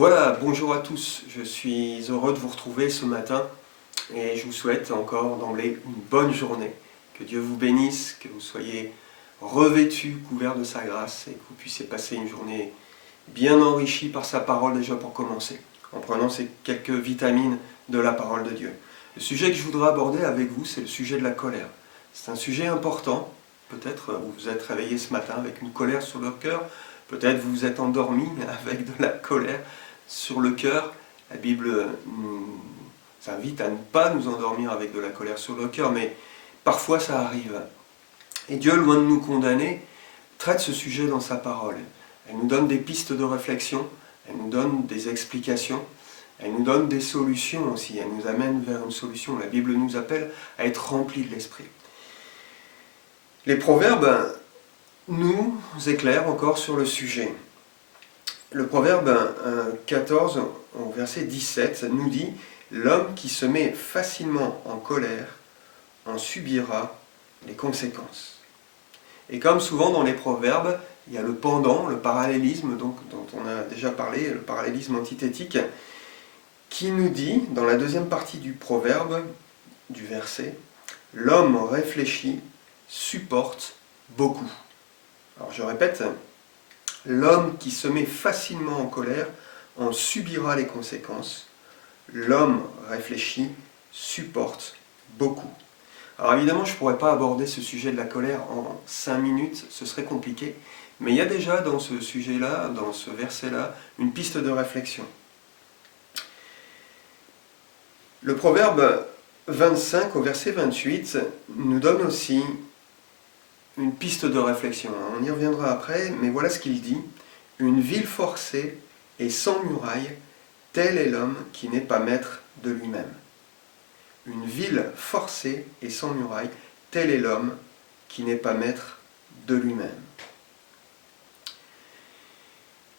Voilà, bonjour à tous, je suis heureux de vous retrouver ce matin et je vous souhaite encore d'emblée une bonne journée. Que Dieu vous bénisse, que vous soyez revêtus, couverts de sa grâce et que vous puissiez passer une journée bien enrichie par sa parole déjà pour commencer, en prenant ces quelques vitamines de la parole de Dieu. Le sujet que je voudrais aborder avec vous, c'est le sujet de la colère. C'est un sujet important, peut-être vous vous êtes réveillé ce matin avec une colère sur le cœur, peut-être vous vous êtes endormi avec de la colère sur le cœur. La Bible nous invite à ne pas nous endormir avec de la colère sur le cœur, mais parfois ça arrive. Et Dieu, loin de nous condamner, traite ce sujet dans sa parole. Elle nous donne des pistes de réflexion, elle nous donne des explications, elle nous donne des solutions aussi, elle nous amène vers une solution. La Bible nous appelle à être remplis de l'Esprit. Les proverbes nous éclairent encore sur le sujet. Le proverbe 14, au verset 17, nous dit « L'homme qui se met facilement en colère en subira les conséquences ». Et comme souvent dans les proverbes, il y a le pendant, le parallélisme dont on a déjà parlé, le parallélisme antithétique, qui nous dit, dans la deuxième partie du proverbe, du verset, « L'homme réfléchi supporte beaucoup ». Alors je répète, l'homme qui se met facilement en colère en subira les conséquences. L'homme réfléchi supporte beaucoup. Alors évidemment, je ne pourrais pas aborder ce sujet de la colère en 5 minutes, ce serait compliqué, mais il y a déjà dans ce sujet-là, dans ce verset-là, une piste de réflexion. Le proverbe 25 au verset 28 nous donne aussi une piste de réflexion. On y reviendra après, mais voilà ce qu'il dit. Une ville forcée et sans muraille, tel est l'homme qui n'est pas maître de lui-même. Une ville forcée et sans muraille, tel est l'homme qui n'est pas maître de lui-même.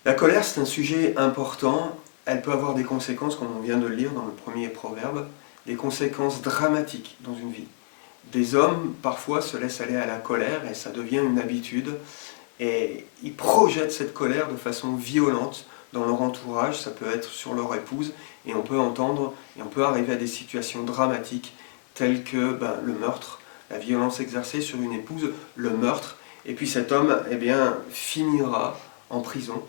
La colère, c'est un sujet important. Elle peut avoir des conséquences, comme on vient de le lire dans le premier proverbe, des conséquences dramatiques dans une vie. Des hommes, parfois, se laissent aller à la colère et ça devient une habitude. Et ils projettent cette colère de façon violente dans leur entourage, ça peut être sur leur épouse, et on peut entendre, et on peut arriver à des situations dramatiques telles que le meurtre, la violence exercée sur une épouse, le meurtre, et puis cet homme finira en prison.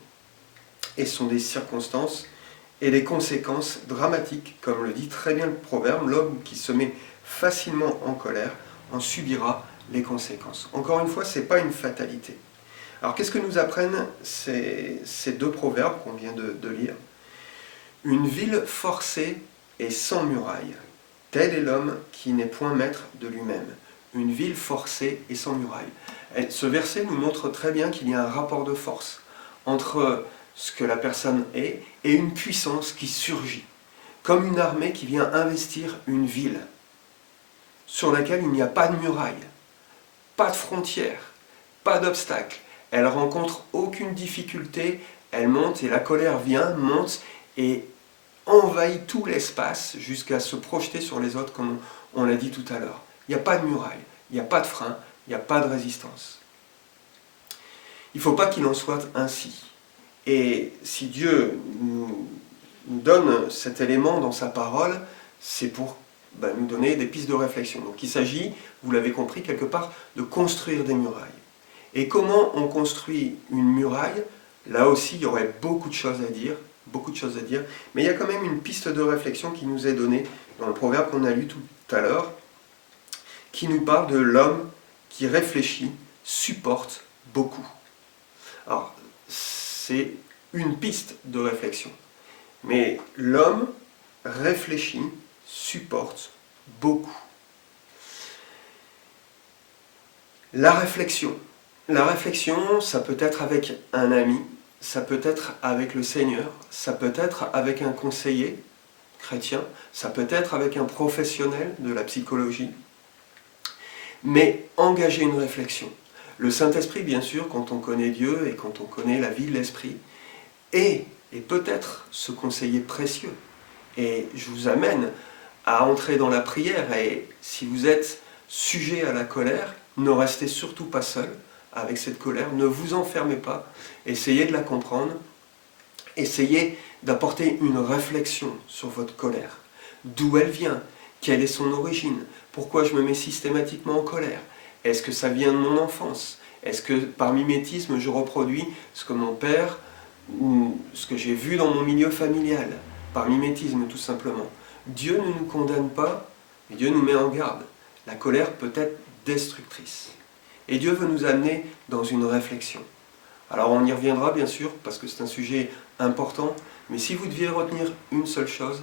Et ce sont des circonstances et des conséquences dramatiques, comme le dit très bien le proverbe, l'homme qui se met facilement en colère en subira les conséquences. Encore une fois, ce n'est pas une fatalité. Alors qu'est-ce que nous apprennent ces deux proverbes qu'on vient de lire ? Une ville forcée et sans muraille, tel est l'homme qui n'est point maître de lui-même. Une ville forcée et sans muraille. Et ce verset nous montre très bien qu'il y a un rapport de force entre ce que la personne est et une puissance qui surgit, comme une armée qui vient investir une ville sur laquelle il n'y a pas de muraille, pas de frontière, pas d'obstacle. Elle rencontre aucune difficulté, elle monte et la colère vient, monte et envahit tout l'espace jusqu'à se projeter sur les autres comme on l'a dit tout à l'heure. Il n'y a pas de muraille, il n'y a pas de frein, il n'y a pas de résistance. Il ne faut pas qu'il en soit ainsi. Et si Dieu nous donne cet élément dans sa parole, c'est pour nous donner des pistes de réflexion. Donc il s'agit, vous l'avez compris quelque part, de construire des murailles. Et comment on construit une muraille ? Là aussi, il y aurait beaucoup de choses à dire, mais il y a quand même une piste de réflexion qui nous est donnée dans le proverbe qu'on a lu tout à l'heure, qui nous parle de l'homme qui réfléchit, supporte beaucoup. Alors, c'est une piste de réflexion. Mais l'homme réfléchit, supporte beaucoup. La réflexion, ça peut être avec un ami, ça peut être avec le Seigneur, ça peut être avec un conseiller chrétien, ça peut être avec un professionnel de la psychologie. Mais engager une réflexion. Le Saint-Esprit, bien sûr, quand on connaît Dieu et quand on connaît la vie de l'Esprit, est peut-être ce conseiller précieux. Et je vous amène à entrer dans la prière, et si vous êtes sujet à la colère, ne restez surtout pas seul avec cette colère, ne vous enfermez pas, essayez de la comprendre, essayez d'apporter une réflexion sur votre colère. D'où elle vient? Quelle est son origine? Pourquoi je me mets systématiquement en colère? Est-ce que ça vient de mon enfance? Est-ce que par mimétisme je reproduis ce que mon père ou ce que j'ai vu dans mon milieu familial? Par mimétisme tout simplement. Dieu ne nous condamne pas, mais Dieu nous met en garde. La colère peut être destructrice. Et Dieu veut nous amener dans une réflexion. Alors on y reviendra bien sûr, parce que c'est un sujet important, mais si vous deviez retenir une seule chose,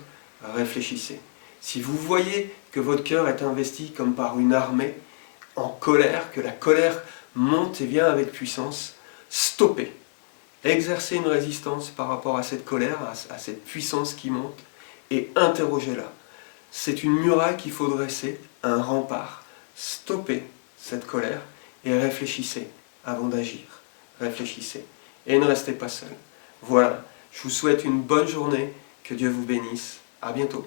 réfléchissez. Si vous voyez que votre cœur est investi comme par une armée, en colère, que la colère monte et vient avec puissance, stoppez. Exercez une résistance par rapport à cette colère, à cette puissance qui monte, et interrogez-la. C'est une muraille qu'il faut dresser, un rempart. Stoppez cette colère et réfléchissez avant d'agir. Réfléchissez et ne restez pas seul. Voilà, je vous souhaite une bonne journée, que Dieu vous bénisse. À bientôt.